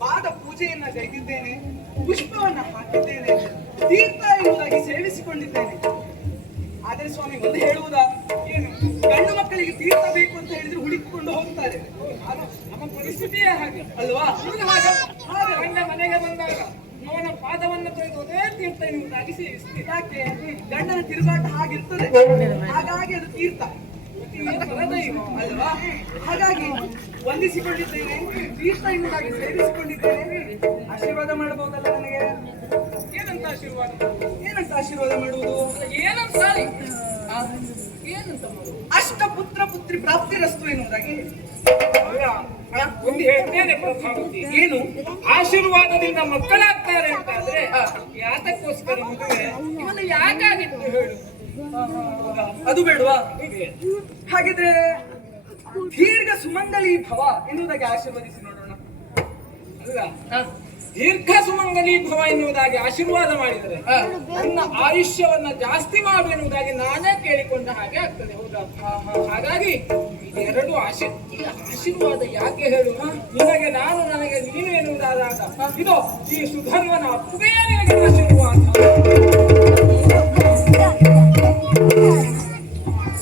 ಪಾದ ಪೂಜೆಯನ್ನ ಗೈದಿದ್ದೇನೆ, ಪುಷ್ಪವನ್ನ ಹಾಕಿದ್ದೇನೆ, ತೀರ್ಥ ಎಂಬುದಾಗಿ ಸೇವಿಸಿಕೊಂಡಿದ್ದೇನೆ. ಆದರೆ ಸ್ವಾಮಿ ಒಂದು ಹೇಳುವುದಾ, ಏನು ಗಂಡು ಮಕ್ಕಳಿಗೆ ತೀರ್ಥ ಬೇಕು ಅಂತ ಹೇಳಿದ್ರೆ ಹುಡುಕಿಕೊಂಡು ಹೋಗ್ತಾರೆ. ನಮ್ಮ ಪರಿಸ್ಥಿತಿಯೇ ಹಾಗೆ ಅಲ್ವಾ? ಗಂಡ ಮನೆಗೆ ಬಂದಾಗ ಅವನ ಪಾದವನ್ನು ತೊಳೆದು ಅದೇ ತೀರ್ಥ ಎಂಬುದಾಗಿ ಸೇವಿಸ್ತೀವಿ. ಯಾಕೆ? ಗಂಡನ ತಿರುಗಾಟ ಹಾಗಿರ್ತದೆ, ಹಾಗಾಗಿ ಅದು ತೀರ್ಥ ಅಲ್ವಾ? ಹಾಗಾಗಿ ವಂದಿಸಿಕೊಂಡಿದ್ದೇನೆ, ತೀರ್ಥ ಎಂಬುದಾಗಿ ಸೇರಿಸಿಕೊಂಡಿದ್ದೇನೆ. ಆಶೀರ್ವಾದ ಮಾಡಬಹುದಲ್ಲ ನನಗೆ? ಏನಂತ ಆಶೀರ್ವಾದ? ಏನಂತ ಆಶೀರ್ವಾದ ಮಾಡುವುದು? ಏನಂತ ಏನಂತ ಮಾಡುವುದು? ಅಷ್ಟ ಪುತ್ರ ಪುತ್ರಿ ಪ್ರಾಪ್ತಿರಸ್ತು ಎನ್ನುವುದಾಗಿ ಒಂದು ಹೇಳ್ತೇನೆ ಪ್ರಭಾವತಿ. ಏನು? ಆಶೀರ್ವಾದದಿಂದ ಮಕ್ಕಳಾಗ್ತಾರೆ ಅಂತ ಆದ್ರೆ ಯಾತಕ್ಕೋಸ್ಕರ ಮದುವೆ? ಇವನು ಯಾಕಾಗಿತ್ತು ಹೇಳು? ಅದು ಬೇಡವಾ? ಹಾಗಿದ್ರೆ ದೀರ್ಘ ಸುಮಂಗಲಿ ಭವ ಎನ್ನುವುದಾಗಿ ಆಶೀರ್ವದಿಸಿ ನೋಡೋಣ. ಅಲ್ಲ, ದೀರ್ಘ ಸುಮಂಗಲಿ ಭವ ಎನ್ನುವುದಾಗಿ ಆಶೀರ್ವಾದ ಮಾಡಿದರೆ ನನ್ನ ಆಯುಷ್ಯವನ್ನ ಜಾಸ್ತಿ ಮಾಡು ಎನ್ನುವುದಾಗಿ ನಾನೇ ಕೇಳಿಕೊಂಡ ಹಾಗೆ ಆಗ್ತದೆ. ಹೌದಾ? ಹಾಗಾಗಿ ಇದೆರಡು ಆಶೀರ್ವಾದ ಯಾಕೆ ಹೇಳು? ನಿನಗೆ ನಾನು, ನನಗೆ ನೀನು ಎನ್ನುವುದಾದಾಗ ಇದು ಈ ಸುಧರ್ಮನ ಅಪ್ಪುಗೆಯೇ ನಿನಗೆ ಆಶೀರ್ವಾದ.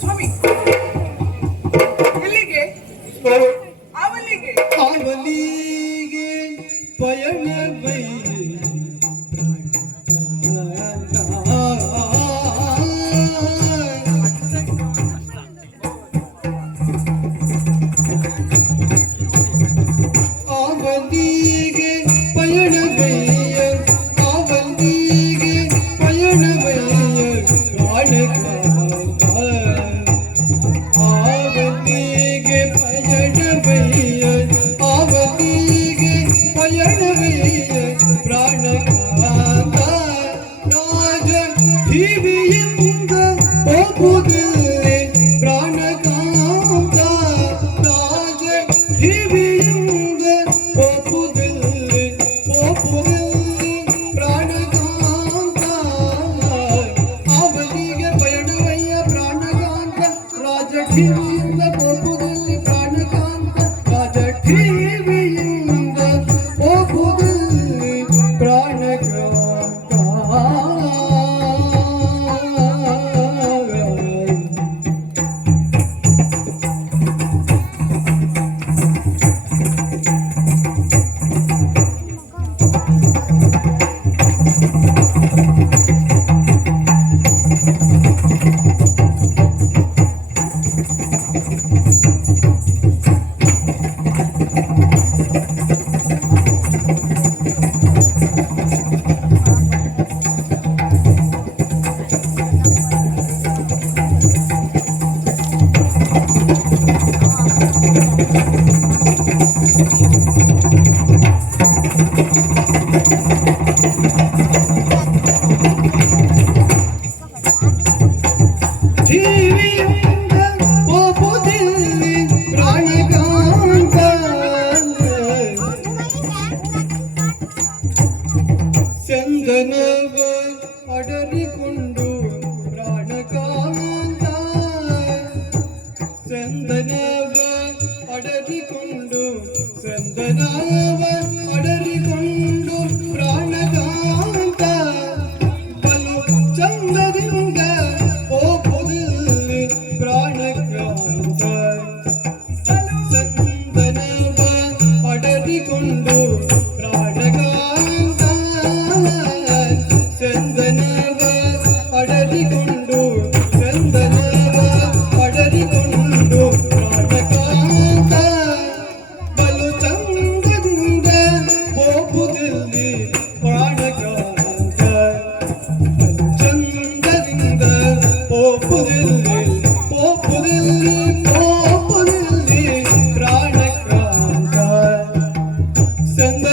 ಸ್ವಾಮಿ ಎಲ್ಲಿಗೆ? ಅವಲಿಗೆ ಅವಲಿಗೆ ಪಯಣವೈ ಅವಲಿಗೆ ಪಯಣವಯ್ಯ, ಅವಲಿಗೆ ಪಯಣವಯ್ಯ ಪ್ರಾಣಕಾಂತ. ಅವಲಿಗೆ ಪಯಣವಯ್ಯ, ಅವಲಿಗೆ ಪಯಣವಯ್ಯ ಪ್ರಾಣಕಾಂತ. ರಾಜ ಹಿರಿಯಿಂದ ಹೋಗುವುದಿಲ್ಲೇ ಪ್ರಾಣಕಾಂತ, ರಾಜ ಹಿರಿಯಿಂದ ಹೋಗುವುದಿಲ್ಲೇ ಪ್ರಾಣಕಾಂತ. ಅವಲಿಗೆ ಪಯಣವಯ್ಯ ಪ್ರಾಣಕಾಂತ, ರಾಜ ಠಿವಿಯಿಂದ ಹೋಗುವುದಿಲ್ಲೇ ಪ್ರಾಣಕಾಂತ, ರಾಜ ಠಿವಿಯಿಂದ ಹೋಗುವುದಿಲ್ಲೇ ಪ್ರಾಣಕಾಂತ. ಠಿವಿಯಿಂದ ಹೋಗುವುದಿಲ್ಲೇ ಪ್ರಾಣಕಾಂತ, ಚಂದನವ ಅಡರಿಕೊಂಡು ಪ್ರಾಣಕಾಂತ, ಚಂದನವ ಅಡರಿಕೊಂಡು, ಚಂದನವ ಅಡರಿಕೊಂಡು ಪ್ರಾಣಕಾಂತ. ಬಲು ಚಂದದಿಂದ ಹೋಗುವುದಿಲ್ಲೇ ಪ್ರಾಣಕಾಂತ, ಚಂದನವ ಅಡರಿಕೊಂಡು ಪ್ರಾಣಕಾಂತ, ಚಂದನವ ಅಡರಿಕೊಂಡು, ಚಂದನವ ಅಡರಿಕೊಂಡು ಪ್ರಾಣಕಾಂತ. ಬಲು ಚಂದದಿಂದ ಹೋಗುವುದಿಲ್ಲೇ ಪ್ರಾಣಕಾಂತ, ಬಲು ಚಂದದಿಂದ ಹೋಗುವುದಿಲ್ಲೇ ಹೋಗುವುದಿಲ್ಲೇ ಪ್ರಾಣಕಾಂತ. ಚಂದ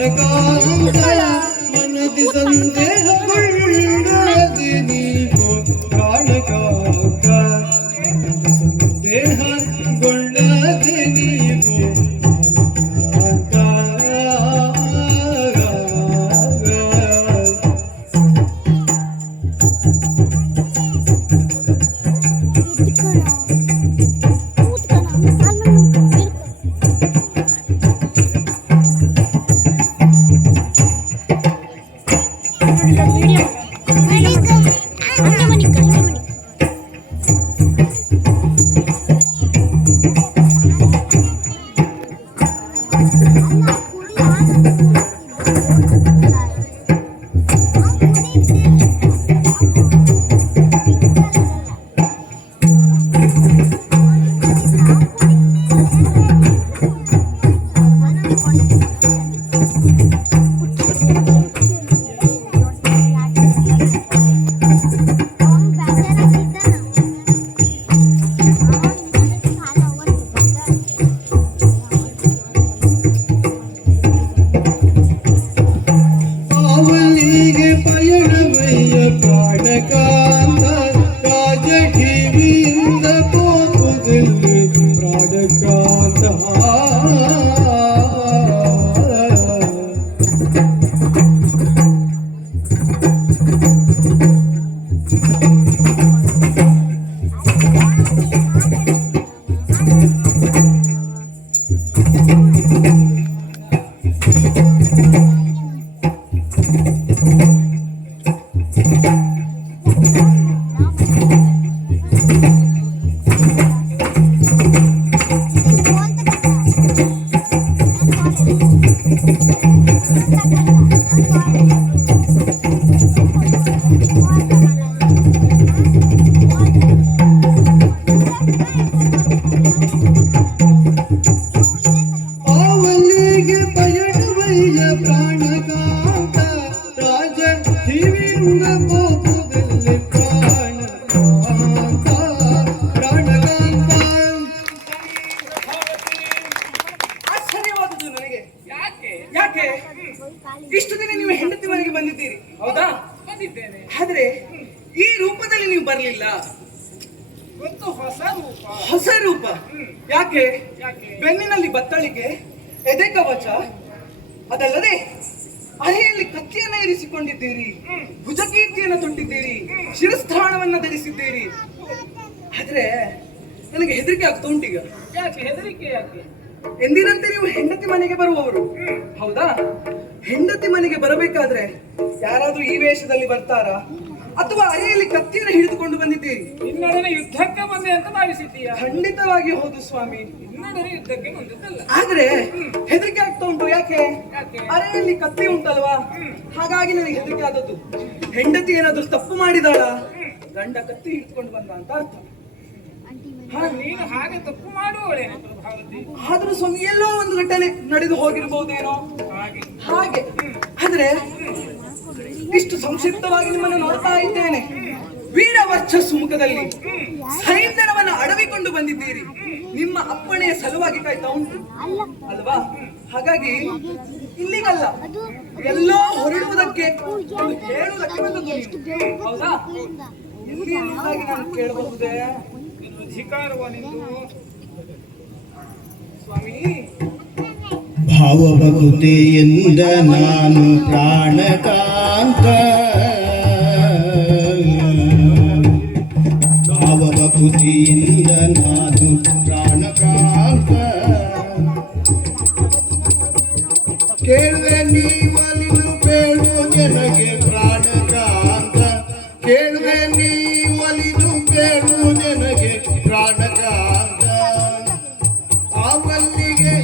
ಪ್ರಾಣಕಾಂತ ಮನದಿ ಸಂದೇಹಗೊಳ್ಳದೆ ನೀವು ಪ್ರಾಣಕಾಂತ ಮನದಿ ಸಂದೇಹಗೊಳ್ಳದೆ ನೀವು ಇಷ್ಟು ದಿನ ನೀವು ಹೆಂಡತಿ ಮನೆಗೆ ಬಂದಿದ್ದೀರಿ, ಹೌದಾ? ಬಂದಿದ್ದೇನೆ. ಆದ್ರೆ ಈ ರೂಪದಲ್ಲಿ ನೀವು ಬರಲಿಲ್ಲ. ಇವತ್ತು ಹೊಸ ರೂಪ. ಹೊಸ ರೂಪ ಯಾಕೆ? ಯಾಕೆ? ಬೆನ್ನಿನಲ್ಲಿ ಬತ್ತಳಿಕೆ, ಎದೆ ಕವಚ, ಅದಲ್ಲದೆ ಅರೆಯಲ್ಲಿ ಕತ್ತಿಯನ್ನ ಇರಿಸಿಕೊಂಡಿದ್ದೀರಿ, ಭುಜಕೀರ್ತಿಯನ್ನು ತೊಟ್ಟಿದ್ದೀರಿ, ಶಿರಸ್ಥಾನವನ್ನ ಧರಿಸಿದ್ದೀರಿ. ಆದ್ರೆ ನನಗೆ ಹೆದರಿಕೆ ಆಗ್ತಾ ಉಂಟೀಗ. ಯಾಕೆ ಹೆದರಿಕೆ? ಯಾಕೆ? ಎಂದಿನಂತೆ ನೀವು ಹೆಂಡತಿ ಮನೆಗೆ ಬರುವವರು, ಹೌದಾ? ಹೆಂಡತಿ ಮನೆಗೆ ಬರಬೇಕಾದ್ರೆ ಯಾರಾದ್ರೂ ಈ ವೇಷದಲ್ಲಿ ಬರ್ತಾರಾ, ಅಥವಾ ಅರೆಯಲ್ಲಿ ಕತ್ತಿಯನ್ನು ಹಿಡಿದುಕೊಂಡು ಬಂದಿದ್ದೀರಿ? ಇನ್ನೊಡನೆ ಯುದ್ಧಕ್ಕೆ ಬಂದೆ ಅಂತ ಭಾವಿಸಿದ್ದೀಯಾ? ಖಂಡಿತವಾಗಿ ಹೌದು ಸ್ವಾಮಿ, ಇನ್ನೊಡನೆ ಯುದ್ಧಕ್ಕೆ ಬಂದದ್ದಲ್ಲ. ಆದ್ರೆ ಹೆದರಿಕೆ ಆಗ್ತಾ ಉಂಟು. ಯಾಕೆ? ಯಾಕೆ? ಅರೆಯಲ್ಲಿ ಕತ್ತಿ ಉಂಟಲ್ವಾ, ಹಾಗಾಗಿ ನನಗೆ ಹೆದರಿಕೆ ಆದದ್ದು. ಹೆಂಡತಿ ಏನಾದ್ರೂ ತಪ್ಪು ಮಾಡಿದಾಳ, ಗಂಡ ಕತ್ತಿ ಹಿಡಿದುಕೊಂಡು ಬಂದ ಅಂತ ಅರ್ಥ. ನೀನು ಹಾಗೆ ತಪ್ಪು ಮಾಡುವವಳೇನೆ ಪ್ರಭಾವತಿ. ಆದ್ರೂ ಸ್ವಾಮಿ ಎಲ್ಲೋ ಒಂದು ಘಟನೆ ನಡೆದು ಹೋಗಿರ್ಬಹುದೇನೋ ಹಾಗೆ. ಆದ್ರೆ ಇಷ್ಟು ಸಂಕ್ಷಿಪ್ತವಾಗಿ ನಿಮ್ಮನ್ನು ನೋಡ್ತಾ ಇದ್ದೇನೆ. ವೀರ ವರ್ಚಸ್ಸು ಮುಖದಲ್ಲಿ ಸೈನ್ಯವನ್ನು ಅಡವಿಕೊಂಡು ಬಂದಿದ್ದೀರಿ. ನಿಮ್ಮ ಅಪ್ಪಣೆಯ ಸಲುವಾಗಿ ಕಾಯ್ತಾ ಉಂಟು ಅಲ್ವಾ? ಹಾಗಾಗಿ ಇಲ್ಲಿಗಲ್ಲ, ಎಲ್ಲೋ ಹೊರಡುವುದಕ್ಕೆ ಹೇಳುವುದಕ್ಕೆ ಬಂದದ್ದು, ಹೌದಾ? ಎಲ್ಲಿ ಎಂಬುದಾಗಿ ನಾನು ಕೇಳಬಹುದೇ? ಅಧಿಕಾರವ ನಿಂದು ಸ್ವಾಮಿ. ಭಾವಭಕ್ತಿಯಿಂದ ನಾನು ಪ್ರಾಣಕಾಂತ, ಭಾವಭಕ್ತಿಯಿಂದ ನಾನು ಪ್ರಾಣಕಾಂತ, ಕೇಳುವೆ ನೀವಲಿದು ಬೇಳು ಜನಗೆ ಪ್ರಾಣಕಾಂತ, ಕೇಳುವೆ ನೀವಲಿದು ಬೇಳು ಜನಗೆ ಪ್ರಾಣಕಾಂತ, ಆವಲ್ಲಿಗೆ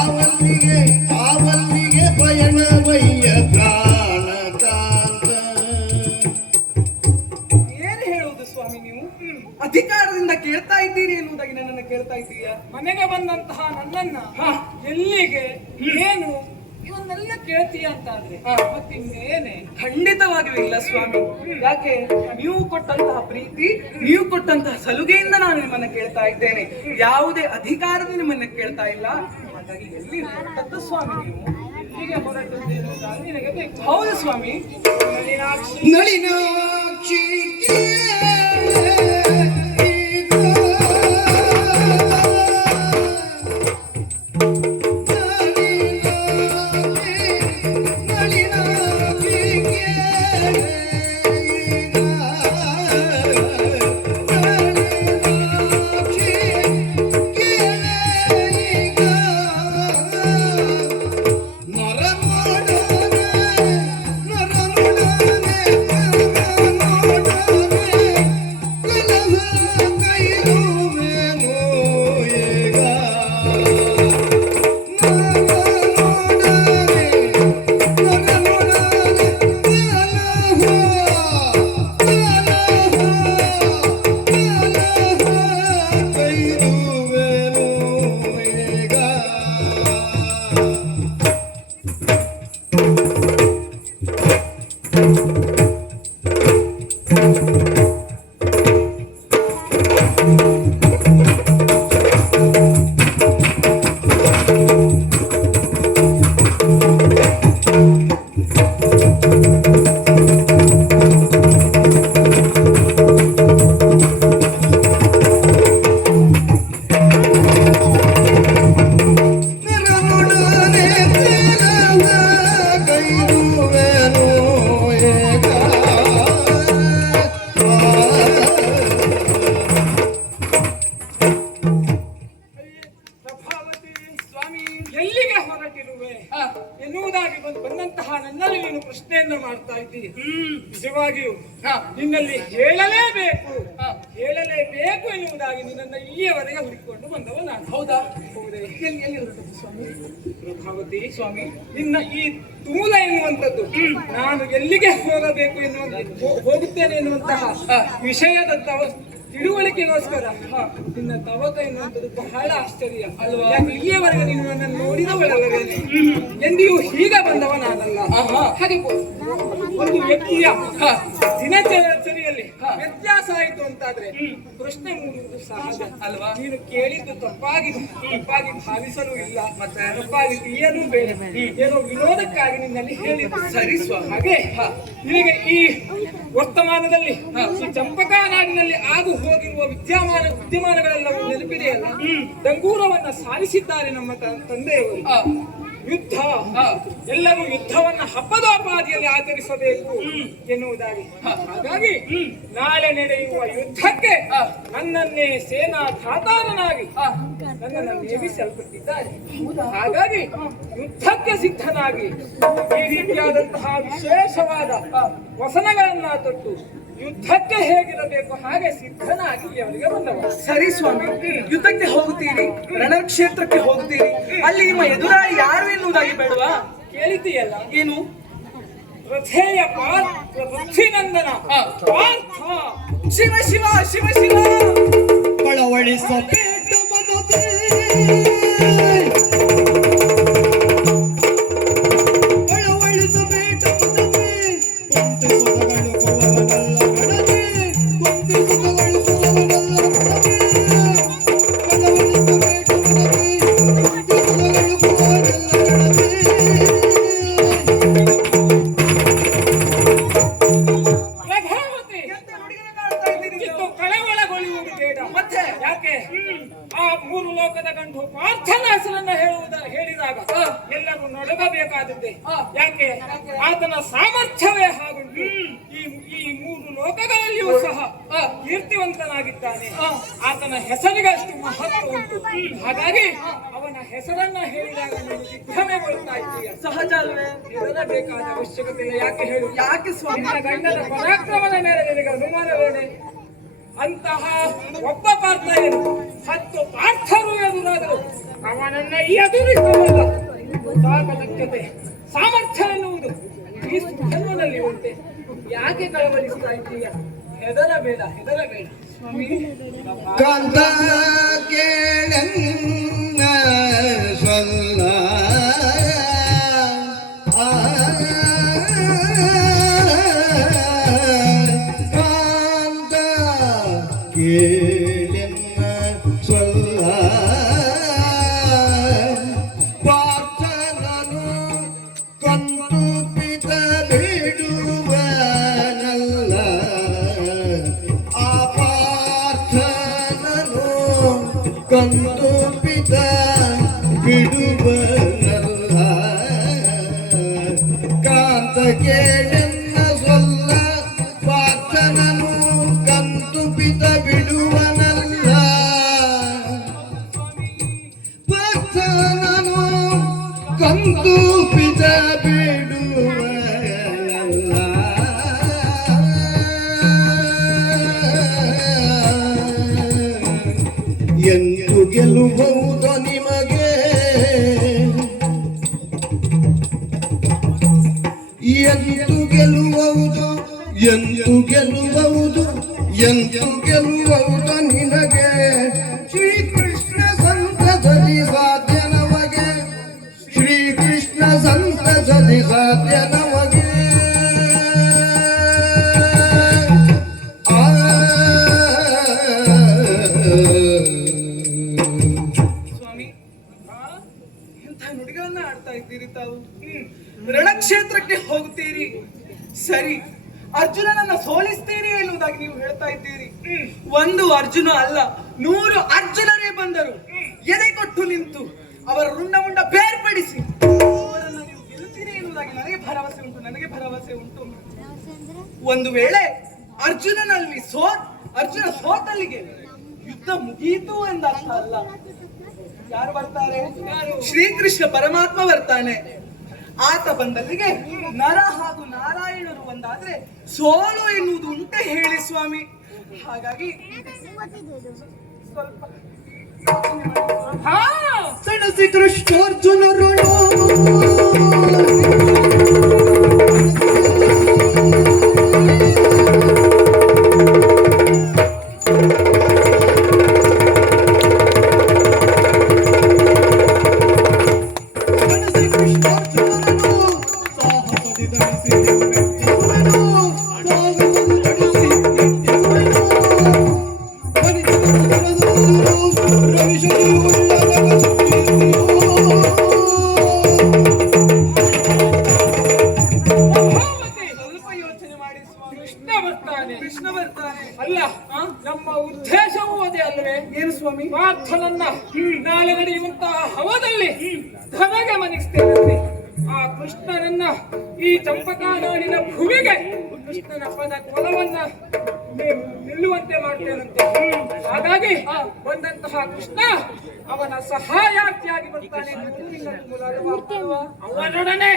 ಆವಲ್ಲಿಗೆ ಆವಲ್ಲಿಗೆ ಪಯಣವಯ್ಯ ಪ್ರಾಣಕಾಂತ. ಏನು ಹೇಳುವುದು ಸ್ವಾಮಿ ನೀವು? ಅಧಿಕಾರದಿಂದ ಕೇಳ್ತಾ ಇದ್ದೀರಿ ಎನ್ನುವುದಾಗಿ ನನ್ನನ್ನು ಕೇಳ್ತಾ ಇದ್ದೀಯಾ? ಮನೆಗೆ ಬಂದಂತಹ ನನ್ನನ್ನ ಎಲ್ಲಿಗೆ ಏನು ಇವನ್ನೆಲ್ಲ ಕೇಳ್ತೀಯ ಅಂತಾದ್ರೆ ಮತ್ತಿನ್ನೇನೆ? ಖಂಡಿತವಾಗಿಯೂ ಇಲ್ಲ ಸ್ವಾಮಿ. ಯಾಕೆ? ನೀವು ಕೊಟ್ಟಂತಹ ಪ್ರೀತಿ, ನೀವು ಕೊಟ್ಟಂತಹ ಸಲುಗೆಯಿಂದ ನಾನು ನಿಮ್ಮನ್ನ ಕೇಳ್ತಾ ಇದ್ದೇನೆ. ಯಾವುದೇ ಅಧಿಕಾರದ ನಿಮ್ಮನ್ನ ಕೇಳ್ತಾ ಇಲ್ಲ. ಹಾಗಾಗಿ ಎಲ್ಲಿ ಹೊರಟದ್ದು ಸ್ವಾಮಿ ನೀವು? ಎಲ್ಲಿಗೆ ಹೊರಟದ್ದು ಎನ್ನುವುದಾಗಿ ನಿನಗೆ ಬೇಕು. ಹೌದು ಸ್ವಾಮಿ. ನಳಿನಾಕ್ಷಿ, ನಳಿನಾಕ್ಷಿ ಪ್ರಭಾವತಿ. ಸ್ವಾಮಿ, ಎಲ್ಲಿಗೆ ಹೊರಟಿರುವೆ ಎನ್ನುವುದಾಗಿ ಬಂದಂತಹ ನನ್ನಲ್ಲಿ ನೀನು ಪ್ರಶ್ನೆಯನ್ನ ಮಾಡ್ತಾ ಇದ್ದೀರಿ. ನಿಜವಾಗಿಯೂ ನಿನ್ನಲ್ಲಿ ಹೇಳಲೇಬೇಕು ಎನ್ನುವುದಾಗಿ ನಿನ್ನನ್ನು ಇಲ್ಲಿಯವರೆಗೆ ಹುಡುಕಿಕೊಂಡು ಬಂದವ ನಾನು. ಹೌದಾ? ಹೌದೇ? ಎಲ್ಲಿ ಹೊರಟದ್ದು ಸ್ವಾಮಿ? ಪ್ರಭಾವತಿ ಸ್ವಾಮಿ, ನಿನ್ನ ಈ ತೂಲ ಎನ್ನುವಂಥದ್ದು ನಾನು ಎಲ್ಲಿಗೆ ಹೋಗಬೇಕು ಹೋಗುತ್ತೇನೆ ಎನ್ನುವಂತಹ ವಿಷಯದ ತಿಳುವಳಿಕೆಗೋಸ್ಕರ ನಿನ್ನ ತವಕ ಎನ್ನುವಂಥದ್ದು ಬಹಳ ಆಶ್ಚರ್ಯ ಅಲ್ವಾ? ಯಾಕೆ ಇಲ್ಲಿಯವರೆಗೆ ನೀನು ನನ್ನನ್ನು ನೋಡಿದವಳಲ್ಲವೇನೆ? ಎಂದಿಯೂ ಹೀಗೆ ಬಂದವ ನಾನಲ್ಲ. ಹಾಗೆ ಒಂದು ವ್ಯಕ್ತಿಯ ದಿನಚರಿಯಲ್ಲಿ ವ್ಯತ್ಯಾಸ ಆಯಿತು ಅಂತಾದ್ರೆ ಪ್ರಶ್ನೆ ಮೂಡುವುದು ಸಹಜ ಅಲ್ವಾ? ನೀನು ಕೇಳಿದ್ದು ತಪ್ಪಾಗಿ ಭಾವಿಸಲು ಇಲ್ಲ, ಮತ್ತೆ ತಪ್ಪಾಗಿ ತಿಳಿಯಲು ಬೇಡ. ಏನೋ ವಿನೋದಕ್ಕಾಗಿ ನಿನ್ನಲ್ಲಿ ಹೇಳಿದ್ದು. ಸರಿ ಸ್ವಾಮಿ. ಹಾಗೆ ನಿನಗೆ ಈ ವರ್ತಮಾನದಲ್ಲಿ ಈ ಚಂಪಕಾ ನಾಡಿನಲ್ಲಿ ಆಗು ಹೋಗಿರುವ ವಿದ್ಯಮಾನಗಳೆಲ್ಲವೂ ನೆನಪಿದೆಯಲ್ಲ? ಡಂಗೂರವನ್ನ ಸಾರಿಸಿದ್ದಾರೆ ನಮ್ಮ ತಂದೆಯವರು. ಯುದ್ಧ, ಎಲ್ಲರೂ ಯುದ್ಧವನ್ನ ಹಬ್ಬದೋಪಾದಿಯಲ್ಲಿ ಆಚರಿಸಬೇಕು ಎನ್ನುವುದಾಗಿ. ಹಾಗಾಗಿ ನಾಳೆ ನಡೆಯುವ ಯುದ್ಧಕ್ಕೆ ನನ್ನನ್ನೇ ಸೇನಾ ಧಾತಾರನಾಗಿ ನನ್ನನ್ನು ನೇಮಿಸಲ್ಪಟ್ಟಿದ್ದಾರೆ. ಹಾಗಾಗಿ ಯುದ್ಧಕ್ಕೆ ಸಿದ್ಧನಾಗಿ ಈ ರೀತಿಯಾದಂತಹ ವಿಶೇಷವಾದ ವಸನಗಳನ್ನ ತೊಟ್ಟು ಯುದ್ಧಕ್ಕೆ ಹೇಗಿರಬೇಕು ಹಾಗೆ ಸಿದ್ಧನಾಗಿ ಅವರಿಗೆ ಬಂದವ. ಸರಿ ಸ್ವಾಮಿ, ಯುದ್ಧಕ್ಕೆ ಹೋಗುತ್ತೀರಿ, ರಣಕ್ಷೇತ್ರಕ್ಕೆ ಹೋಗುತ್ತೀರಿ, ಅಲ್ಲಿ ನಿಮ್ಮ ಎದುರಾಳಿ ಯಾರು ಎನ್ನುವುದಾಗಿ ಬೇಡವಾ? ಕೇಳಿದ್ದೀಯಲ್ಲ ಏನು? ರಥೇಯ ಪೃಥ್ವಿನಂದನ ಪಾರ್ಥ. ಶಿವ ಶಿವ ಶಿವ ಶಿವ ಬಳವಳಿಸ ಪೇಟ ಮನದೇ ಬಳವಳಿಸ ಪೇಟ ಮನದೇ ಕೊಂತೆ ಸೊದಗಳು ಕೊಲ್ಲವನಲ್ಲ ಕಡದೆ ಕೊಂತೆ ಸೊದಗಳು ಕೊಲ್ಲವನಲ್ಲ ಕಡದೆ ಬಳವಳಿಸ ಪೇಟ ಮನದೇ ಕೊಂತೆ ಸೊದಗಳು ಕೊಲ್ಲವನಲ್ಲ ಕಡದೆ. ಪ್ರಭಾವತಿ, ಇಷ್ಟು ಕಳವಳಗೊಳ್ಳುವುದು ಬೇಡ. ಮತ್ತೆ ಯಾಕೆ ಆ ಮೂರು ಲೋಕದ ಗಂಡು ಪಾರ್ಥನ ಹೆಸರನ್ನ ಹೇಳಿದಾಗ ಎಲ್ಲರೂ ನಡುಗಬೇಕಾದದ್ದೇ. ಯಾಕೆ? ಆತನ ಸಾಮರ್ಥ್ಯವೇ ಹಾಗುಂಟು. ಈ ಮೂರು ಲೋಕಗಳಲ್ಲಿಯೂ ಸಹ ಕೀರ್ತಿವಂತನಾಗಿದ್ದಾನೆ. ಆತನ ಹೆಸರಿಗೆ ಅಷ್ಟು ಮಹತ್ವ ಉಂಟು. ಹಾಗಾಗಿ ಅವನ ಹೆಸರನ್ನ ಹೇಳಿದಾಗ ನೀನು ದಿಗ್ಭ್ರಮೆಗೊಳ್ತಾ ಇದ್ದೀಯ. ಸಹಜ ಅಲ್ವೇ? ಹೇಳಬೇಕಾದ ಅವಶ್ಯಕತೆ ಇಲ್ಲ. ಯಾಕೆ ಹೇಳು? ಯಾಕೆ ಸ್ವಾಮಿ? ನಿನ್ನ ಗಂಡನ ಪರಾಕ್ರಮದ ಮೇಲೆ ನಿನಗೆ ಅನುಮಾನವೇನೆ? ಅಂತಹ ಒಬ್ಬ ಪಾರ್ಥ ಏನು 10 ಪಾರ್ಥರು ಎದುರಾದರು ಅವನನ್ನ ಎದುರಿಸಬಲ್ಲ ತಾಕದಕ್ಷತೆ ಸಾಮರ್ಥ್ಯ ಎನ್ನುವುದು ಈ ಧರ್ಮದಲ್ಲಿ ಉಂಟೆ. ಯಾಕೆ ಕಳವಳಿಸ್ತಾ ಇದ್ದೀಯ? ಹೆದರಬೇಡ ಸ್ವಾಮಿ. ಕಾಂತ ಕೇಳನ್ನ ಸೊಲ್ಲ ಕಾಂತ ಕೇಳನ್ನ ಸೊಲ್ಲ ಪಾರ್ಥನನು ಕಂತುಪಿತ ಬಿಡುವನಲ್ಲ ಆ ಪಾರ್ಥನನು ಕಂತುಪಿತ ಬಿಡುವನಲ್ಲ ಕಾಂತ ಕೇಳೆನ್ನ ಸೊಲ್ಲ ಪಾರ್ಥನನು ಕಂತುಪಿತ ಬಿಡುವನಲ್ಲ ಪಾರ್ಥನನು ಕಂತುಪಿತ ಬಿಡುವನಲ್ಲ ಎಂದು ಗೆಲ್ಲುವುದು ನಿಮಗೆ ಎಂದು ಗೆಲ್ಲುವುದು ಎಂದು ಗೆಲ್ಲುವುದು ಎಂದು ಗೆಲ್ಲುವುದು ನಿನಗೆ ಶ್ರೀಕೃಷ್ಣ ಸಂತಸದಿ ಸಾಧ್ಯ ನಮಗೆ ಶ್ರೀಕೃಷ್ಣ ಸಂತಸದಿ ಸಾಧ್ಯ ನಮಗೆ ಸ್ವಾಮಿ ಎಂಥ ನುಡಿಗಳನ್ನ ಆಡ್ತಾ ಇದ್ದೀರಿ ತಾವು ರಣಕ್ಷೇತ್ರಕ್ಕೆ ಹೋಗುತ್ತೀರಿ ಸರಿ ಅರ್ಜುನನನ್ನ ಸೋಲಿಸ್ತೀರಿ ಎನ್ನುವುದಾಗಿ ನೀವು ಹೇಳ್ತಾ ಇದ್ದೀರಿ ಒಂದು ಅರ್ಜುನ ಅಲ್ಲ 100 ಅರ್ಜುನರೇ ಬಂದರು ಎದೆ ಕೊಟ್ಟು ನಿಂತು ಅವರ ರುಂಡ ಮುಂಡ ಬೇರ್ಪಡಿಸಿ ಅವರನ್ನ ನೀವು ಗೆಲ್ಲುತ್ತೀರಿ ಎನ್ನುವುದಾಗಿ ನನಗೆ ಭರವಸೆ ಉಂಟು ಒಂದು ವೇಳೆ ಅರ್ಜುನ ಸೋತಲ್ಲಿಗೆ ಯುದ್ಧ ಮುಗಿಯಿತು ಎಂದರ್ಥ ಅಲ್ಲ ಯಾರು ಬರ್ತಾರೆ ಶ್ರೀಕೃಷ್ಣ ಪರಮಾತ್ಮ ಬರ್ತಾನೆ ಆತ ಬಂದಲ್ಲಿಗೆ ನರ ಹಾಗೂ ನಾರಾಯಣರು ಒಂದಾದ್ರೆ ಸೋಲು ಎನ್ನುವುದು ಉಂಟೆ ಹೇಳಿ ಸ್ವಾಮಿ ಹಾಗಾಗಿ ಸ್ವಲ್ಪ ಹಾ ಸಣಸಿ ಕೃಷ್ಣಾರ್ಜುನರು ಸ್ವಲ್ಪ ಯೋಚನೆ ಮಾಡಿ ಸ್ವಾಮಿ ಕೃಷ್ಣ ಬರ್ತಾನೆ ಅಲ್ಲ ನಮ್ಮ ಉದ್ದೇಶವೂ ಅದೇ ಅಲ್ವೇ ಏನು ಸ್ವಾಮಿ ಪಾರ್ಥನನ್ನ ನಾಳೆ ನಡೆಯುವಂತಹ ಹವದಲ್ಲಿ ಧನಗೆ ಮನಿಸ್ತೇನೆ ಆ ಕೃಷ್ಣನನ್ನ ಈ ಚಂಪಕಾ ನಾಡಿನ ಭೂಮಿಗೆ ಕೃಷ್ಣನ ಪದ ಕೊಲವನ್ನ ನಿಲ್ಲುವಂತೆ ಮಾಡ್ತೇನಂತೆ ಹಾಗಾಗಿ ಬಂದಂತಹ ಕೃಷ್ಣ ಅವನ ಸಹಾಯಾರ್ಥಿಯಾಗಿ ಬರ್ತಾನೆ ಅವನೊಡನೆ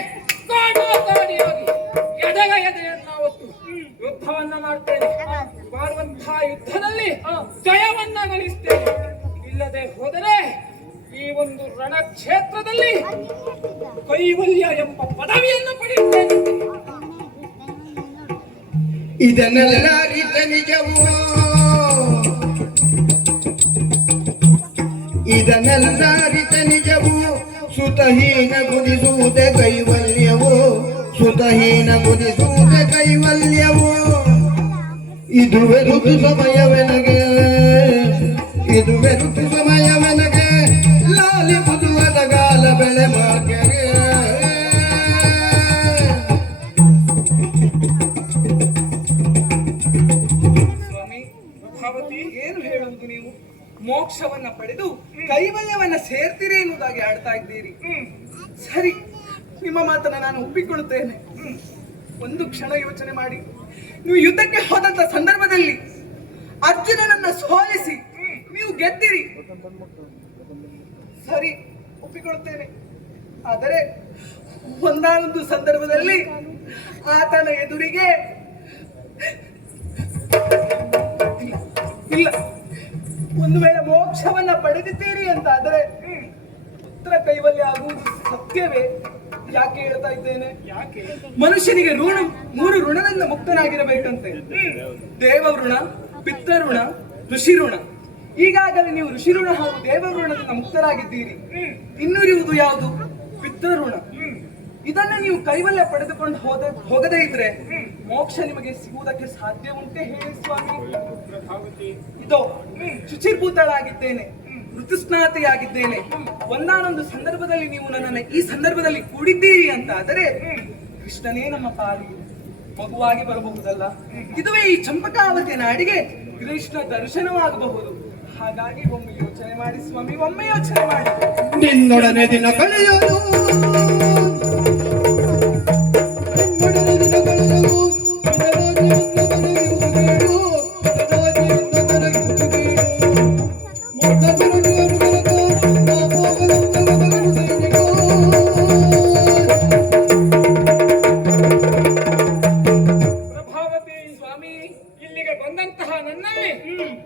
ಕಾಡೋಕಾಡಿಯಾಗಿ ಎದೆಗ ಎದೆಯನ್ನ ಒತ್ತು ಯುದ್ಧವನ್ನ ಮಾಡ್ತೇನೆ ಮಾಡುವಂತಹ ಯುದ್ಧದಲ್ಲಿ ಜಯವನ್ನ ಗಳಿಸ್ತೇನೆ ಇಲ್ಲದೆ ಹೋದರೆ ಈ ಒಂದು ರಣಕ್ಷೇತ್ರದಲ್ಲಿ ಕೈವಲ್ಯ ಎಂಬ ಪದವಿಯನ್ನು ಪಡೆಯುತ್ತೇನೆ ಇದನ್ನೆಲ್ಲ ಅರಿತ ನಿಜವೋ ಇದನ್ನೆಲ್ಲ ಅರಿತ ನಿಜವೋ ಸುತಹೀನ ಗುಣಿಸುವುದೇ ಕೈವಲ್ಯವೋ ಸುತಹೀನ ಗುಣಿಸುವುದೇ ಕೈವಲ್ಯವೋ ಇದುವೇ ಋತು ಸಮಯವೆನಗೆ ಇದುವೇ ಋತು ಸಮಯವೆನಗೆ ಲಾಲಿ ಬುದುವದ ಗಾಲ ಬೆಳೆ ಮಾರ್ಗಗೆ ಸ್ವಾಮಿ ಭಗವತಿ ಏನು ಹೇಳುವುದು ನೀವು ಮೋಕ್ಷವನ್ನ ಪಡೆದು ಕೈವಲ್ಯವನ್ನ ಸೇರ್ತೀರಿ ಎನ್ನುವುದಾಗಿ ಆಡ್ತಾ ಇದ್ದೀರಿ ಸರಿ ನಿಮ್ಮ ಮಾತನ್ನ ನಾನು ಒಪ್ಪಿಕೊಳ್ಳುತ್ತೇನೆ ಒಂದು ಕ್ಷಣ ಯೋಚನೆ ಮಾಡಿ ನೀವು ಯುದ್ಧಕ್ಕೆ ಹೋದಂತ ಸಂದರ್ಭದಲ್ಲಿ ಅರ್ಜುನನನ್ನ ಸೋಲಿಸಿ ನೀವು ಗೆದ್ದಿರಿ ಸರಿ ಒಪ್ಪಿಕೊಳ್ಳುತ್ತೇನೆ ಆದರೆ ಒಂದಾನೊಂದು ಸಂದರ್ಭದಲ್ಲಿ ಆತನ ಎದುರಿಗೆ ಇಲ್ಲ ಒಂದು ವೇಳೆ ಮೋಕ್ಷವನ್ನ ಪಡೆದಿದ್ದೀರಿ ಅಂತ ಆದರೆ ಪುತ್ರ ಕೈವಲ್ಯ ಆಗುವುದು ಸತ್ಯವೇ ಯಾಕೆ ಹೇಳ್ತಾ ಇದ್ದೇನೆ ಯಾಕೆ ಮನುಷ್ಯನಿಗೆ ಋಣ 3 ಋಣದಿಂದ ಮುಕ್ತನಾಗಿರಬೇಕಂತೆ ದೇವ ಋಣ ಪಿತ್ತ ಋಣ ಋಷಿ ಋಣ ಈಗಾಗಲೇ ನೀವು ಋಷಿ ಋಣ ಹಾಗೂ ದೇವ ಋಣದಿಂದ ಮುಕ್ತರಾಗಿದ್ದೀರಿ ಇನ್ನುರಿಯುವುದು ಯಾವುದು ಪಿತ್ತ ಋಣ ಇದನ್ನ ನೀವು ಕೈವಲ್ಯ ಪಡೆದುಕೊಂಡು ಹೋಗದೇ ಇದ್ರೆ ಮೋಕ್ಷ ನಿಮಗೆ ಸಿಗುವುದಕ್ಕೆ ಸಾಧ್ಯ ಉಂಟೆ ಹೇಳಿ ಸ್ವಾಮಿ ಇದೋ ಶುಚಿರ್ಭೂತಳಾಗಿದ್ದೇನೆ ಋತುಸ್ನಾತಿಯಾಗಿದ್ದೇನೆ ಒಂದಾನೊಂದು ಸಂದರ್ಭದಲ್ಲಿ ನೀವು ನನ್ನನ್ನು ಈ ಸಂದರ್ಭದಲ್ಲಿ ಕೂಡಿದ್ದೀರಿ ಅಂತ ಆದರೆ ಕೃಷ್ಣನೇ ನಮ್ಮ ಪಾಲಿಗೆ ಮಗುವಾಗಿ ಬರಬಹುದಲ್ಲ. ಇದುವೇ ಈ ಚಂಪಕಾವತಿಯ ನಾಡಿಗೆ ಕೃಷ್ಣ ದರ್ಶನವಾಗಬಹುದು. ಹಾಗಾಗಿ ಒಮ್ಮೆ ಯೋಚನೆ ಮಾಡಿ ಸ್ವಾಮಿ, ಒಮ್ಮೆ ಯೋಚನೆ ಮಾಡಿ. ನಿನ್ನೊಡನೆ ದಿನ ಕಳೆಯೋದು, ನಿನ್ನೊಡನೆ ದಿನ ಕಳೆಯೋದು, ಪ್ರಭಾವತಿ ಸ್ವಾಮಿ, ಇಲ್ಲಿಗೆ ಬಂದಂತಹ ನನ್ನಲ್ಲಿ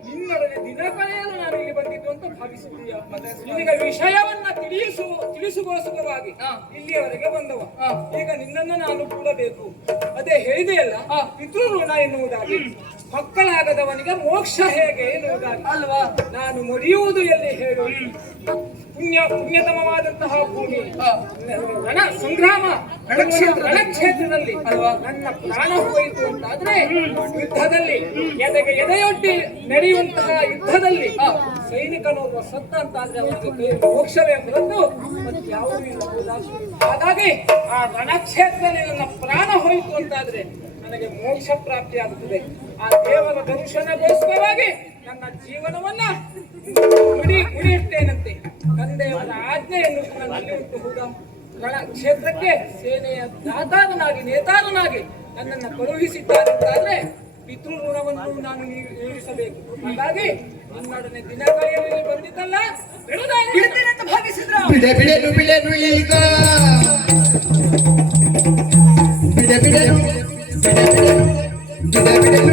ನಿನ್ನೊಡನೆ ದಿನ ಕಳೆಯಲು ನಾನು ಇಲ್ಲಿ ಬಂದಿದ್ದು ಅಂತ ಭಾವಿಸಿದ್ದೀಯ. ನಿನಗೆ ವಿಷಯವನ್ನ ತಿಳಿಸುಗೋಸ್ಕರವಾಗಿ ಇಲ್ಲಿಯವರೆಗೆ ಬಂದವ. ಈಗ ನಿನ್ನನ್ನು ನಾನು ಕೂಡಬೇಕು. ಅದೇ ಹೇಳಿದೆಯಲ್ಲ, ಪಿತೃ ಋಣ ಎನ್ನುವುದಾಗಿ, ಮಕ್ಕಳಾಗದವನಿಗೆ ಮೋಕ್ಷ ಹೇಗೆ ಎನ್ನುವುದಾಗಿ ಅಲ್ವಾ. ನಾನು ಮುರಿಯುವುದು ಎಲ್ಲಿ ಹೇಳು? ಪುಣ್ಯತಮವಾದಂತಹ ಭೂಮಿ, ರಣ ಸಂಗ್ರಾಮ, ರಣಕ್ಷೇತ್ರದಲ್ಲಿ ಅಲ್ವಾ ನನ್ನ ಪ್ರಾಣ ಹೋಯಿತು ಅಂತಾದ್ರೆ, ಯುದ್ಧದಲ್ಲಿ ಎದೆಗೆ ಎದೆಯೊಡ್ಡಿ ನಡೆಯುವಂತಹ ಯುದ್ಧದಲ್ಲಿ ಸೈನಿಕನೋರ್ವ ಸತ್ತ ಅಂತಾದ್ರೆ ಅವರಿಗೆ ಮೋಕ್ಷವೇ ಹೊರತು ಯಾವುದೂ ಇಲ್ಲ. ಹಾಗಾಗಿ ಆ ರಣಕ್ಷೇತ್ರದಲ್ಲಿ ನನ್ನ ಪ್ರಾಣ ಹೋಯಿತು ಅಂತಾದ್ರೆ ನನಗೆ ಮೋಕ್ಷ ಪ್ರಾಪ್ತಿಯಾಗುತ್ತದೆ. ಆ ದೇವರ ದರ್ಶನಗೋಸ್ಕರವಾಗಿ ನನ್ನ ಜೀವನವನ್ನ ಮುಡಿಯಿಟ್ಟೇನಂತೆ. ತಂದೆಯವರ ಆಜ್ಞೆಯನ್ನು ನನ್ನಲ್ಲಿ ಉಂಟು. ಹೌದಾ, ರಣ ಕ್ಷೇತ್ರಕ್ಕೆ ಸೇನೆಯ ದಾತಾರನಾಗಿ ನೇತಾರನಾಗಿ ನನ್ನನ್ನು ಕಳುಹಿಸಿದ್ದಾರೆ ಅಂತಾದ್ರೆ ಪಿತೃ ಋಣವನ್ನು ನಾನು ನೀಡಿಸಬೇಕು. ಹಾಗಾಗಿ ನನ್ನೊಡನೆ ದಿನ ಕಳೆಯಲು ಬಂದಿದ್ದಲ್ಲ, ಬಿಡುತ್ತೇನೆ ಅಂತ ಭಾವಿಸಿದ್ರ ಬಿಡೆನು ಬಿಡೆನು ಈಗ,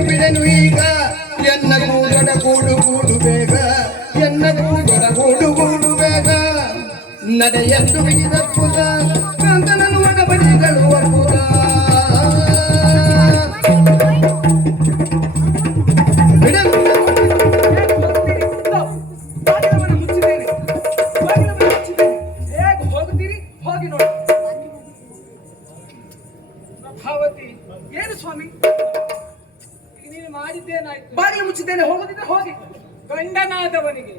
ಬಿಡೆನು ಈಗ, ಎನ್ನ ಕೂಡಡ ಕೂಡು ಬೇಗ, ಎನ್ನ ಕೂಡಡ ಕೂಡು ಬೇಗ, ನಡೆಯದ್ದು ಬಿಗಿದಪ್ಪುದ ಕಾಂತನನ್ನು ಒಡಬಡಿಗಳು ಅರ್ಬುದ. ಹೇಗೆ ಹೋಗುತ್ತೀರಿ? ಹೋಗಿ ನೋಡಿ. ಪ್ರಭಾವತಿ, ಏನು ಸ್ವಾಮಿ, ಈಗ ನೀನು ಮಾಡಿದ್ದೇನಾಯ್ತು? ಬಾಗಿಲು ಮುಚ್ಚಿದ್ದೇನೆ, ಹೋಗುದಿದ್ರೆ ಹೋಗಿ. ಗಂಡನಾದವನಿಗೆ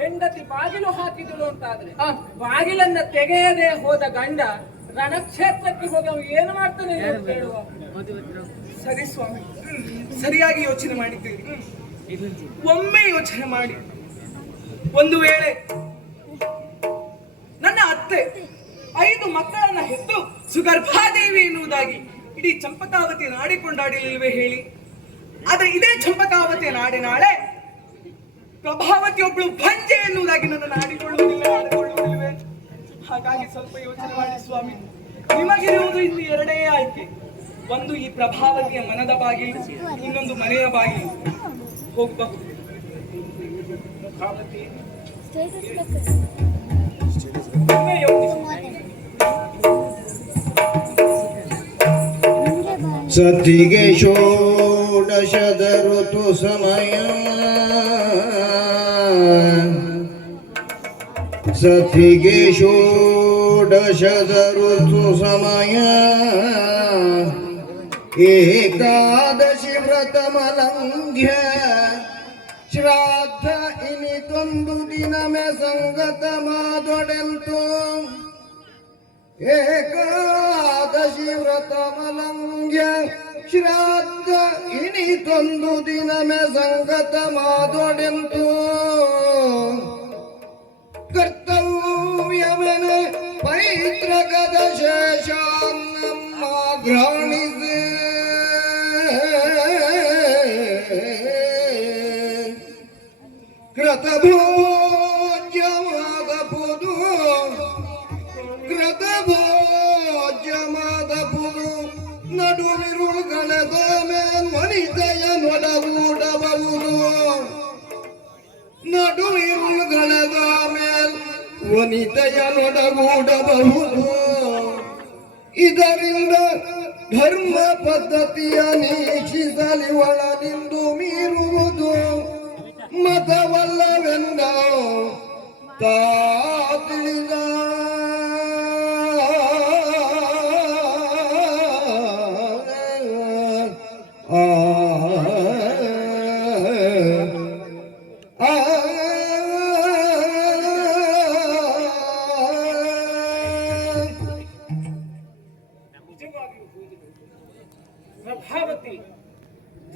ಹೆಂಡತಿ ಬಾಗಿಲು ಹಾಕಿದಳು ಅಂತಾದ್ರೆ ಬಾಗಿಲನ್ನ ತೆಗೆಯದೆ ಹೋದ ಗಂಡ ರಣಕ್ಷೇತ್ರಕ್ಕೆ ಹೋಗಿ ಅವನು ಏನು ಮಾಡ್ತಾನೆ ಎಂದು ಕೇಳುವ. ಸರಿ ಸ್ವಾಮಿ, ಸರಿಯಾಗಿ ಯೋಚನೆ ಮಾಡಿದ್ದೀರಿ. ಒಮ್ಮೆ ಯೋಚನೆ ಮಾಡಿ, ಒಂದು ವೇಳೆ ನನ್ನ ಅತ್ತೆ 5 ಮಕ್ಕಳನ್ನ ಹೆತ್ತು ಸುಗರ್ಭಾದೇವಿ ಎನ್ನುವುದಾಗಿ ಇಡೀ ಚಂಪಕಾವತಿ ನಾಡಿಕೊಂಡಾಡಿಲ್ವೇ ಹೇಳಿ? ಆದ್ರೆ ಇದೇ ಚಂಪಕಾವತಿಯ ನಾಳೆ ಪ್ರಭಾವತಿ ಒಬ್ಳು ಭಂಜೆ ಎನ್ನುವುದಾಗಿ ನನ್ನ ಆಡಿಕೊಳ್ಳುವುದಿಲ್ಲವೇ? ಹಾಗಾಗಿ ಸ್ವಲ್ಪ ಯೋಚನೆ ಮಾಡಿ ಸ್ವಾಮಿ. ನಿಮಗಿರುವುದು ಇಲ್ಲಿ 2 ಆಯ್ಕೆ. ಒಂದು ಈ ಪ್ರಭಾವತಿಯ ಮನದ ಬಾಗಿಲು, ಇನ್ನೊಂದು ಮನೆಯ ಬಾಗಿಲು. ಹೋಗಬಹುದು. ಪ್ರಭಾವತಿ, ಸತಿಗೆ ಷೋಡಶದ ಋತು ಸಮಯ, ಸತಿಗೆ ಷೋಡಶದ ಋತು ಸಮಯ, ಏಕಾದಶಿ ವ್ರತ ಮಲಂಘ್ಯ ಶ್ರಾದ್ದ ಇನಿತೊಂದು ದಿನಮೆ ಸಂಗತ ಮಾದೊಡೆಂತು, ಏಕಾದಶಿ ವ್ರತ ಮಲಂಘ್ಯ ಶ್ರಾದ್ದ ಇನಿತೊಂದು ದಿನಮೆ ಸಂಗತ ಮಾದೊಡೆಂತು, ಕರ್ತವ್ಯಮನ ಪೈತ್ರಕದ ಶೇಷಾಂಗಮ್ಮ ಗ್ರಹಣಿಸಿ, ಕೃತಭೋಜ್ಯವಾದ ಪುದು, ಕೃತಭೋಜ್ಯವಾದ ಪುದು, ನಡುವಿರುಳುಗಳದ ಮೇಲ್ಮನಿತೆಯ ನೊಡಗೂಡಬಹುದು, ನಡುವಿರುಳುಗಳದ ಮೇಲ್ ವನಿತೆಯ ನೊಡಗೂಡಬಹುದು. ಇದರಿಂದ ಧರ್ಮ ಪದ್ಧತಿಯ ನೀಕ್ಷಿಸಲಿ ಒಳನಿಂದು ಮೀರುವುದು ಮತವಲ್ಲವೆಂದ ತಾ ತಿಳಿದ. ಪ್ರಭಾವತಿ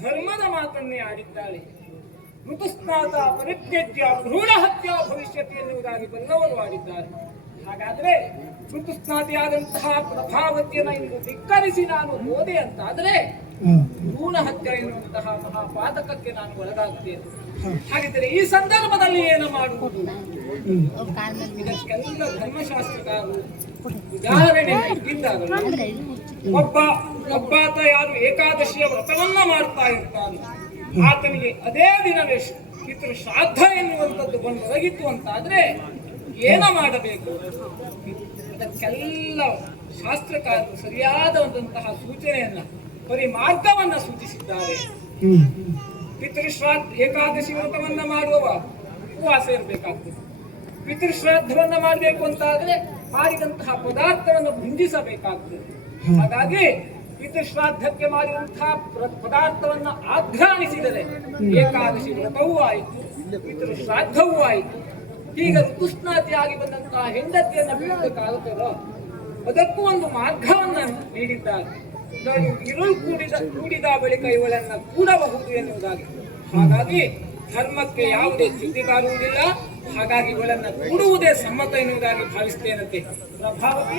ಧರ್ಮದ ಮಾತನ್ನೇ ಆಡಿದ್ದಾಳೆ. ಋತುಸ್ನಾತ ಪರಿತ್ಯಜ್ಯ ಭ್ರೂಣ ಹತ್ಯಾ ಭವಿಷ್ಯತಿ ಎನ್ನುವುದಾಗಿ ಬಲ್ಲವರು ಆಡಿದ್ದಾರೆ. ಹಾಗಾದ್ರೆ ಋತುಸ್ನಾತಿಯಾದಂತಹ ಪ್ರಭಾವತಿಯನ್ನ ಇಂದು ಧಿಕ್ಕರಿಸಿ ನಾನು ಹೋದೆ ಅಂತಾದ್ರೆ ಭ್ರೂಣ ಹತ್ಯೆ ಎನ್ನುವಂತಹ ಮಹಾಪಾತಕಕ್ಕೆ ನಾನು ಒಳಗಾಗುತ್ತೇನೆ. ಹಾಗಿದ್ದರೆ ಈ ಸಂದರ್ಭದಲ್ಲಿ ಏನು ಮಾಡುವುದು? ಇದಕ್ಕೆಲ್ಲ ಧರ್ಮಶಾಸ್ತ್ರಕಾರರು ಉದಾಹರಣೆ ಇಟ್ಟಿದ್ದಾರೆ. ಒಬ್ಬಾತ ಯಾರು ಏಕಾದಶಿಯ ವ್ರತವನ್ನ ಮಾಡ್ತಾ ಇರ್ತಾನೆ, ಆತನಿಗೆ ಅದೇ ದಿನವೇ ಪಿತೃ ಶ್ರಾದ್ದ ಎನ್ನುವಂಥದ್ದು ಬಂದು ಒದಗಿತ್ತು ಅಂತಾದ್ರೆ ಏನ ಮಾಡಬೇಕು? ಅದಕ್ಕೆಲ್ಲ ಶಾಸ್ತ್ರಕಾರರು ಸರಿಯಾದಂತಹ ಸೂಚನೆಯನ್ನ ಪರಿಮಾರ್ಗವನ್ನ ಸೂಚಿಸಿದ್ದಾರೆ. ಪಿತೃಶ್ರಾದ್ದ ಏಕಾದಶಿ ವ್ರತವನ್ನ ಮಾಡುವವ ಉಪವಾಸ ಇರಬೇಕಾಗ್ತದೆ. ಪಿತೃಶ್ರಾದ್ದವನ್ನ ಮಾಡಬೇಕು ಅಂತಾದ್ರೆ ಮಾಡಿದಂತಹ ಪದಾರ್ಥವನ್ನು ಭುಂಜಿಸಬೇಕಾಗ್ತದೆ. ಹಾಗಾಗಿ ಪಿತೃಶ್ರಾದ್ದಕ್ಕೆ ಮಾಡಿದಂತಹ ಪದಾರ್ಥವನ್ನ ಆಘ್ರಾಣಿಸಿದರೆ ಏಕಾದಶಿ ವ್ರತವೂ ಆಯಿತು, ಪಿತೃಶ್ರಾದ್ದವೂ ಆಯಿತು. ಈಗ ಋತುಸ್ನಾತಿಯಾಗಿ ಬಂದಂತಹ ಹೆಂಡತಿಯನ್ನ ಬಿಡಬೇಕಾಗುತ್ತದೋ ಅದಕ್ಕೂ ಒಂದು ಮಾರ್ಗವನ್ನ ನೀಡಿದ್ದಾರೆ. ಇರುಳು ಕೂಡಿದ ಬಳಿಕ ಇವಳನ್ನ ಕೂಡಬಹುದು ಎನ್ನುವುದಾಗಿ. ಹಾಗಾಗಿ ಧರ್ಮಕ್ಕೆ ಯಾವುದೇ ಚ್ಯುತಿ ಬಾರುವುದಿಲ್ಲ. ಹಾಗಾಗಿ ಇವಳನ್ನ ಕೂಡುವುದೇ ಸಮ್ಮತ ಎನ್ನುವುದಾಗಿ ಭಾವಿಸ್ತೇನಂತೆ. ಪ್ರಭಾವತಿ